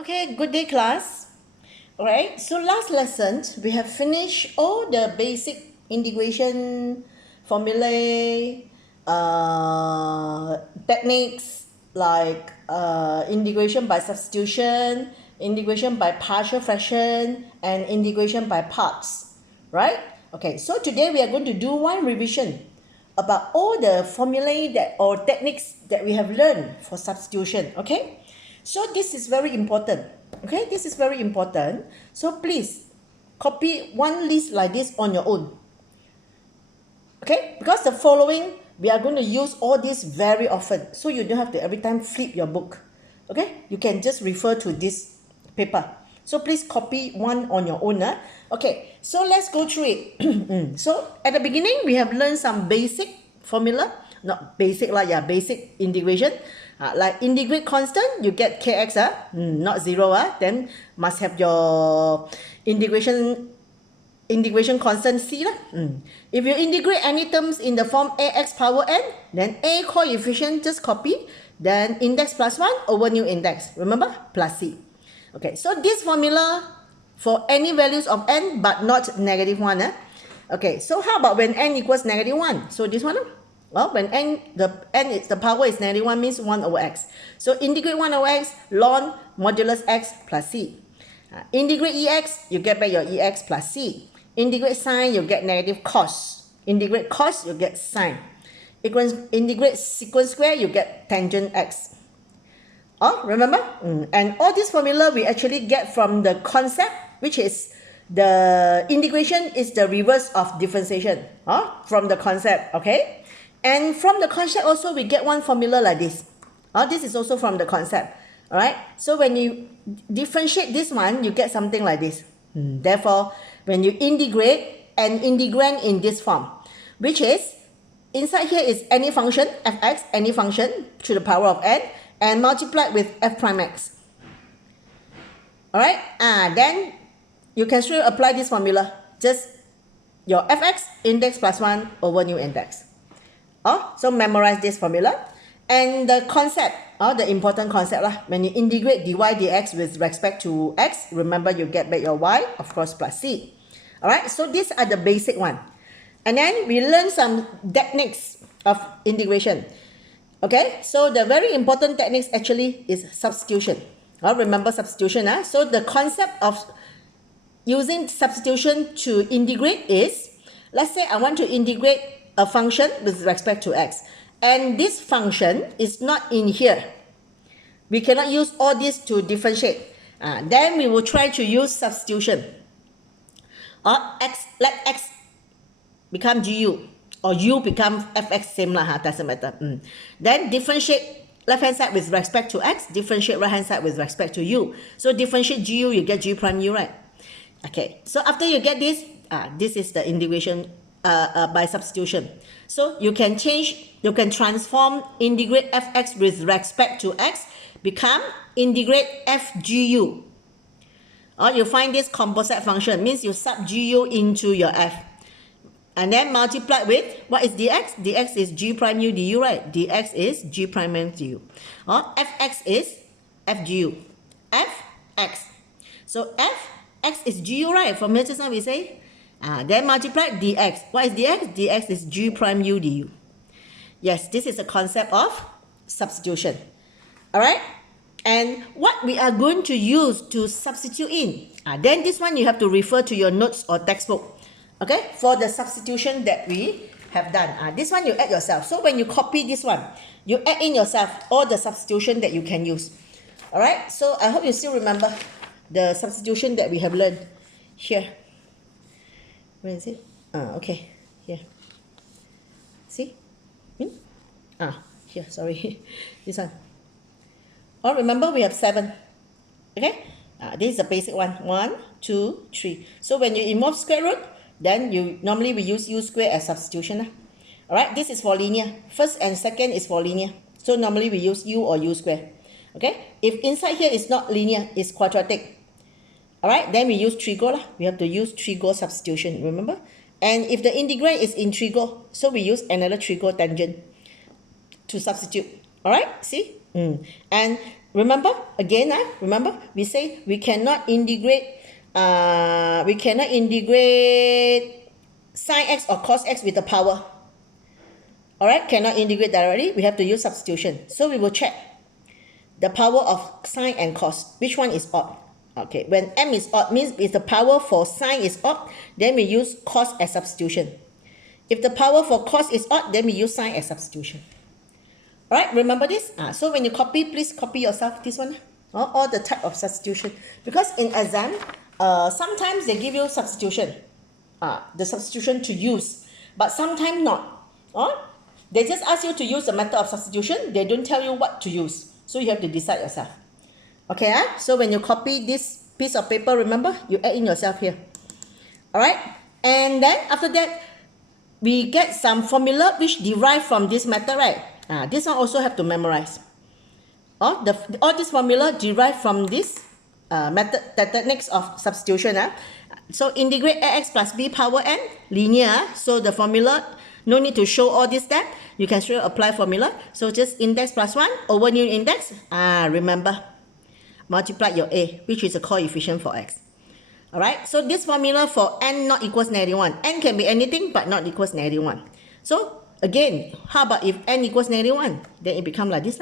Okay, good day class. Alright, so last lesson we have finished all the basic integration formulae, techniques like integration by substitution, integration by partial fraction, and integration by parts, right? Okay, so today we are going to do one revision about all the formulae that or techniques that we have learned for substitution. Okay, so this is very important. Okay, this is very important. So please copy one list like this on your own. Okay, because the following we are going to use all this very often, so you don't have to every time flip your book. Okay, you can just refer to this paper. So please copy one on your own. Okay, so let's go through it. So at the beginning, we have learned some basic formula. Not basic lah, yeah, basic integration. Like integrate constant, you get kx, not 0. Then must have your integration constant c lah. If you integrate any terms in the form ax power n, then a coefficient just copy, then index plus 1 over new index. Remember? Plus c. Okay, so this formula for any values of n but not -1. Okay, so how about when n equals -1? So this one, well, when the power is -1 means 1 over x. So integrate 1 over x, ln modulus x plus c. Integrate ex, you get back your ex plus c. Integrate sine, you get negative cos. Integrate cos, you get sine. Integrate secant square, you get tangent x. Oh, remember? And all this formula we actually get from the concept, which is the integration is the reverse of differentiation. From the concept, okay? And from the concept also we get one formula like this. This is also from the concept. Alright? So when you differentiate this one, you get something like this. Therefore, when you integrate an integrand in this form, which is inside here is any function fx, any function to the power of n, and multiplied with f prime x. Alright, then you can straight apply this formula. Just your fx index plus 1 over new index. So memorize this formula. And the concept, the important concept lah, when you integrate dy dx with respect to x, remember you get back your y, of course, plus c. Alright, so these are the basic one. And then we learn some techniques of integration. Okay, so the very important techniques actually is substitution. Remember substitution. So the concept of using substitution to integrate is, let's say I want to integrate a function with respect to x. And this function is not in here. We cannot use all this to differentiate. Then we will try to use substitution. Let x become gu. Or u become fx, same lah, doesn't matter. Then differentiate left hand side with respect to x, differentiate right hand side with respect to u. So differentiate gu, you get g prime u, right? Okay, so after you get this, this is the integration by substitution. So you can transform integrate fx with respect to x, become integrate fgu. You find this composite function, means you sub gu into your f. And then multiply with, what is dx? dx is g prime u du, right? dx is g prime u du. Fx is fgu. fx. So fx is gu, right? From here just now we say. Then multiply dx. What is dx? dx is g prime u du. Yes, this is a concept of substitution. Alright? And what we are going to use to substitute in. Then this one you have to refer to your notes or textbook. Okay, for the substitution that we have done. This one you add yourself. So when you copy this one, you add in yourself all the substitution that you can use. Alright, so I hope you still remember the substitution that we have learned here. Where is it? Okay, here. See? Here, sorry. This one. Remember we have 7. Okay? This is the basic one. 1, 2, 3. So when you involve square root, then normally we use u square as substitution. Alright, this is for linear. First and second is for linear. So normally we use u or u square. Okay? If inside here is not linear, it's quadratic. Alright, then we use trigo lah. We have to use trigo substitution, remember? And if the integrand is in trigo, so we use another trigo tangent to substitute. Alright, see? And remember, again, remember, we say we cannot integrate sine x or cos x with the power. All right, cannot integrate directly. We have to use substitution. So we will check the power of sine and cos. Which one is odd? Okay, when m is odd, means if the power for sine is odd, then we use cos as substitution. If the power for cos is odd, then we use sine as substitution. All right, remember this? So when you copy, please copy yourself this one. All the type of substitution. Because in exam, sometimes they give you substitution. The substitution to use. But sometimes not. They just ask you to use the method of substitution. They don't tell you what to use. So you have to decide yourself. Okay, so when you copy this piece of paper, remember, you add in yourself here. All right, and then after that, we get some formula which derive from this method, right? This one also have to memorize. All this formula derive from this method, the techniques of substitution. So integrate ax plus b power n, linear. So the formula, no need to show all this step. You can still apply formula. So just index plus 1 over new index. Remember, multiply your a, which is a coefficient for x. Alright, so this formula for n not equals -1. N can be anything but not equals -1. So again, how about if n equals -1? Then it becomes like this.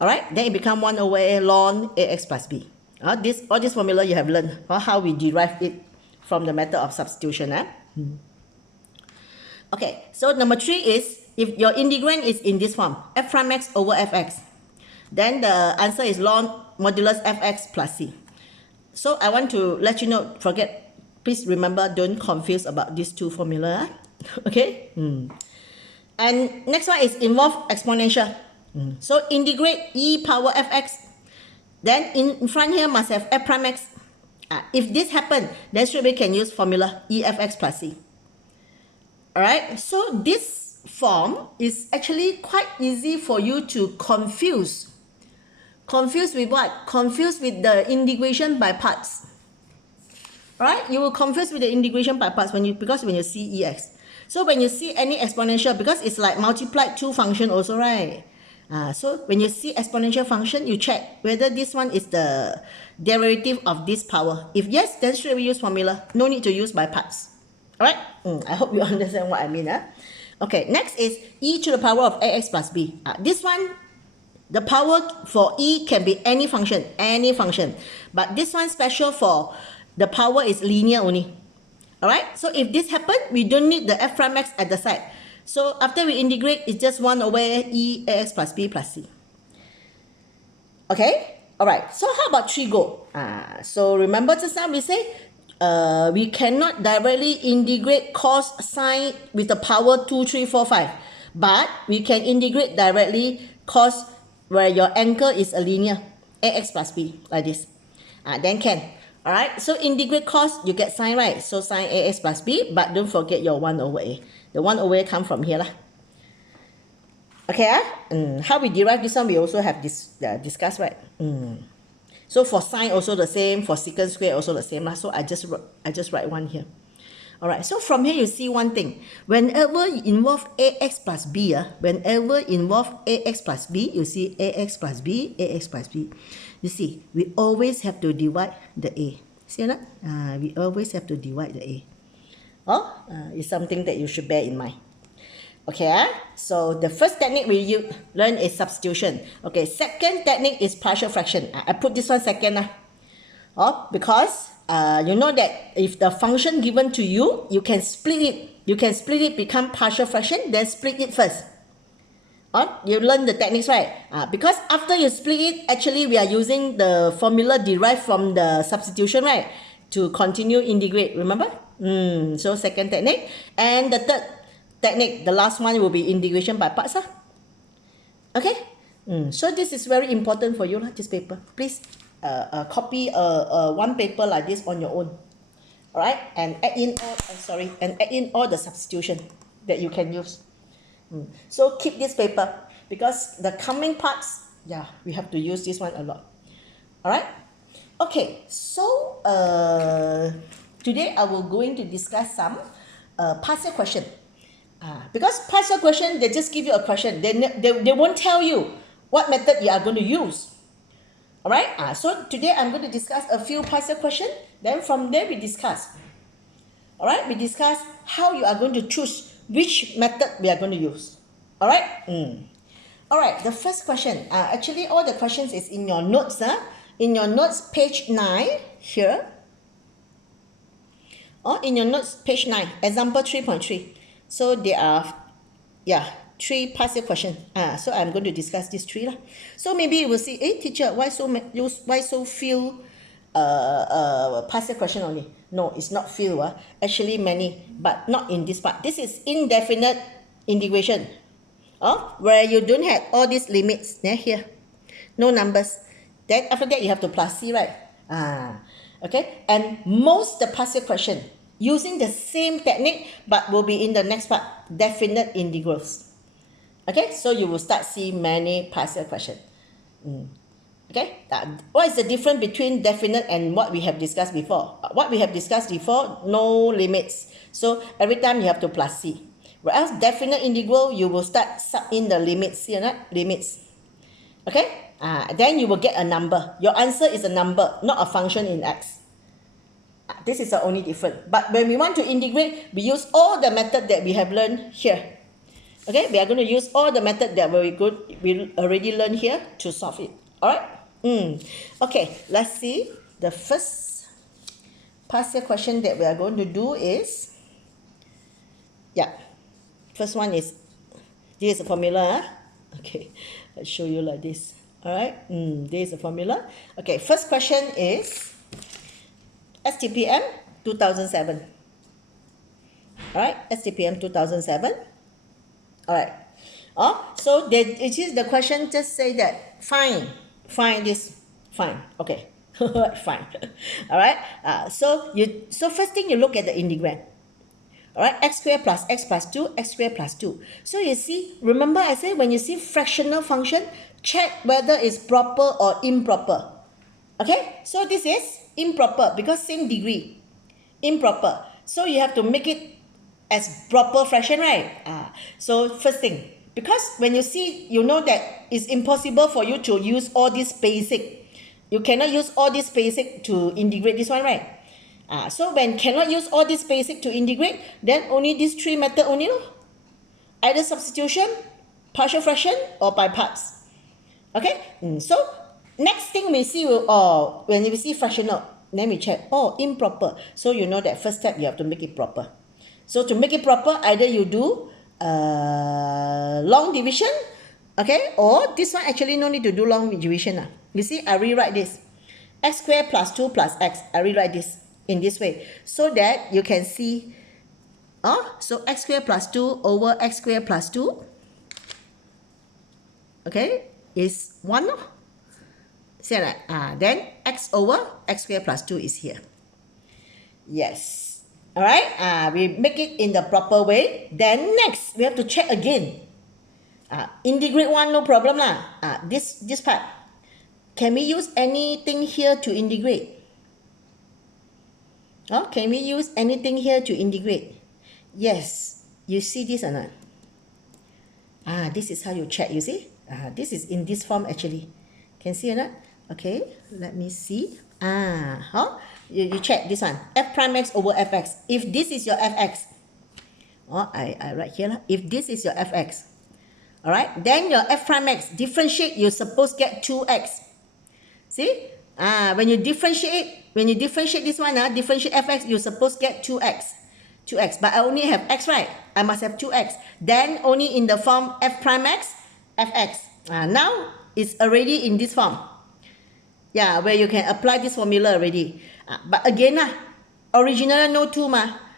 Alright, then it becomes 1 over a ln ax plus b. All this formula you have learned, how we derive it from the method of substitution. Okay, so number 3 is, if your integrand is in this form, f prime x over fx, then the answer is ln modulus fx plus c. So I want to let you know, please remember, don't confuse about these two formula. Okay? And next one is involve exponential. So integrate e power fx. Then in front here must have f prime x. If this happens, then straight away can use formula e fx plus c. Alright, so this form is actually quite easy for you to confuse. Confused with what? Confused with the integration by parts. Right? You will confuse with the integration by parts because when you see ex. So when you see any exponential, because it's like multiplied two function also, right? So when you see exponential function, you check whether this one is the derivative of this power. If yes, then straight away use formula. No need to use by parts. Alright? I hope you understand what I mean. Okay, next is e to the power of ax plus b. This one, the power for e can be any function. But this one special for the power is linear only. Alright, so if this happens, we don't need the f prime x at the side. So after we integrate, it's just 1 over e ax plus b plus c. Okay, alright, so how about 3 go? So remember just now we say, we cannot directly integrate cos sine with the power 2, 3, 4, 5. But we can integrate directly cos where your angle is a linear, ax plus b, like this. Then can. Alright, so integrate cos, you get sine, right? So sine ax plus b, but don't forget your 1 over a. The 1 over a come from here. Okay, how we derive this one, we also have discussed, right? So for sine also the same, for secant square also the same. So I just write one here. Alright, so from here you see one thing. Whenever you involve ax plus b, you see ax plus b, ax plus b. You see, we always have to divide the a. See that? We always have to divide the a. It's something that you should bear in mind. Okay, so the first technique we learn is substitution. Okay, second technique is partial fraction. I put this one second. Because you know that if the function given to you, you can split it. You can split it, become partial fraction, then split it first. You learn the techniques, right? Because after you split it, actually we are using the formula derived from the substitution, right? To continue integrate, remember? So second technique. And the third technique, the last one will be integration by parts. Okay? So this is very important for you, this paper. Please copy one paper like this on your own. Alright? And add in all the substitution that you can use. So keep this paper, because the coming parts, we have to use this one a lot. Alright? Okay, so today I will going to discuss some partial question. Because partial question, they just give you a question. They won't tell you what method you are going to use. All right. So today I'm going to discuss a few partial questions. Then from there we discuss. All right. We discuss how you are going to choose which method we are going to use. All right. All right. The first question. Actually, all the questions is in your notes. In your notes, page 9 here. Or in your notes, page 9, example 3.3. So there are, 3 partial questions. So I'm going to discuss these 3 lah. So maybe you will see, teacher, why so few partial question only? No, it's not few. Actually many, but not in this part. This is indefinite integration. Where you don't have all these limits. Here, no numbers. Then after that you have to plus C, right? Okay, and most the partial question using the same technique but will be in the next part, definite integrals. Okay, so you will start seeing many partial question. Okay, what is the difference between definite and what we have discussed before? What we have discussed before, no limits. So every time you have to plus C. Whereas definite integral, you will start sub in the limits, see or not? Limits. Okay, then you will get a number. Your answer is a number, not a function in X. This is the only difference. But when we want to integrate, we use all the method that we have learned here. Okay, we are going to use all the method that we already learned here to solve it. All right. Okay, let's see. The first partial question that we are going to do is, first one is, this is a formula. Okay, I'll show you like this. All right, this is a formula. Okay, first question is STPM 2007. All right, STPM 2007. All right. So it is the question just say that find this, fine. Okay, fine. All right. So first thing you look at the integrand. All right, x squared plus x plus 2, x squared plus 2. So you see, remember I said when you see fractional function, check whether it's proper or improper. Okay, so this is improper because same degree. Improper. So you have to make it as proper fraction, right? So first thing, because when you see, you know that it's impossible for you to use all this basic. You cannot use all this basic to integrate this one, right? So when cannot use all this basic to integrate, then only these 3 method only, no? Either substitution, partial fraction, or by parts. Okay? So next thing we see, when we see fractional, then we check, improper. So you know that first step you have to make it proper. So to make it proper, either you do long division, okay, or this one actually no need to do long division. You see, I rewrite this. X squared plus 2 plus x. I rewrite this in this way so that you can see. So x squared plus 2 over x squared plus 2, okay, is 1. See that? Then x over x squared plus 2 is here. Yes. All right. We make it in the proper way. Then next we have to check again. Integrate 1, no problem lah. This part. Can we use anything here to integrate? Can we use anything here to integrate? Yes. You see this or not? This is how you check, you see? This is in this form actually. Can see or not? Okay, let me see. You check this one. F prime x over fx. If this is your fx, I write here. If this is your fx, all right, then your f prime x differentiate, you're supposed to get 2x. See? When you differentiate this one, differentiate fx, you're supposed to get 2x. But I only have x, right? I must have 2x. Then only in the form f prime x, fx. Now it's already in this form. Where you can apply this formula already. But again, original no 2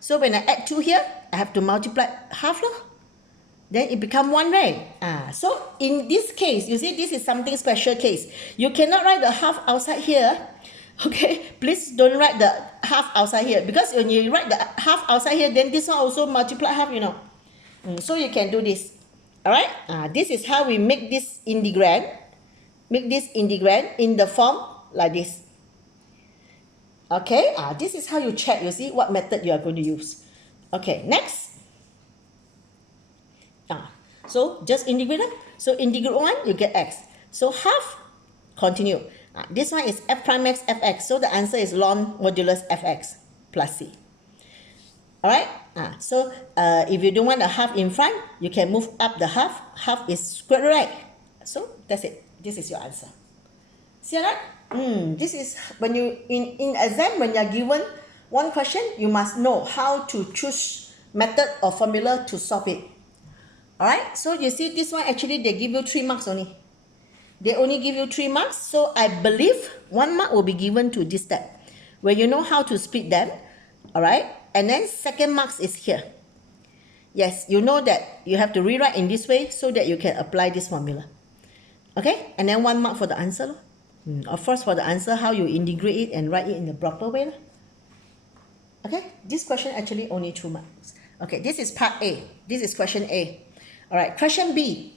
So when I add 2 here, I have to multiply half. Then it become 1, right? So in this case, you see, this is something special case. You cannot write the half outside here. Okay, please don't write the half outside here. Because when you write the half outside here, then this one also multiply half, you know. So you can do this. Alright? This is how we make this integrand. Make this integrand in the form like this. Okay, this is how you check, you see, what method you are going to use. Okay, next. So just integrate. So integrate 1, you get x. So half, continue. This one is f prime x fx. So the answer is ln modulus fx plus c. Alright? So if you don't want a half in front, you can move up the half. Half is square root, right? So that's it. This is your answer. See that? This is when you in exam, when you are given one question, you must know how to choose method or formula to solve it. Alright? So you see this one, actually they give you 3 marks only. They only give you 3 marks. So I believe 1 mark will be given to this step, where you know how to split them. Alright? And then second marks is here. Yes, you know that you have to rewrite in this way so that you can apply this formula. Okay? And then 1 mark for the answer. Of course, for the answer, how you integrate it and write it in the proper way. Okay? This question actually only 2 marks. Okay, this is part A. This is question A. Alright, question B.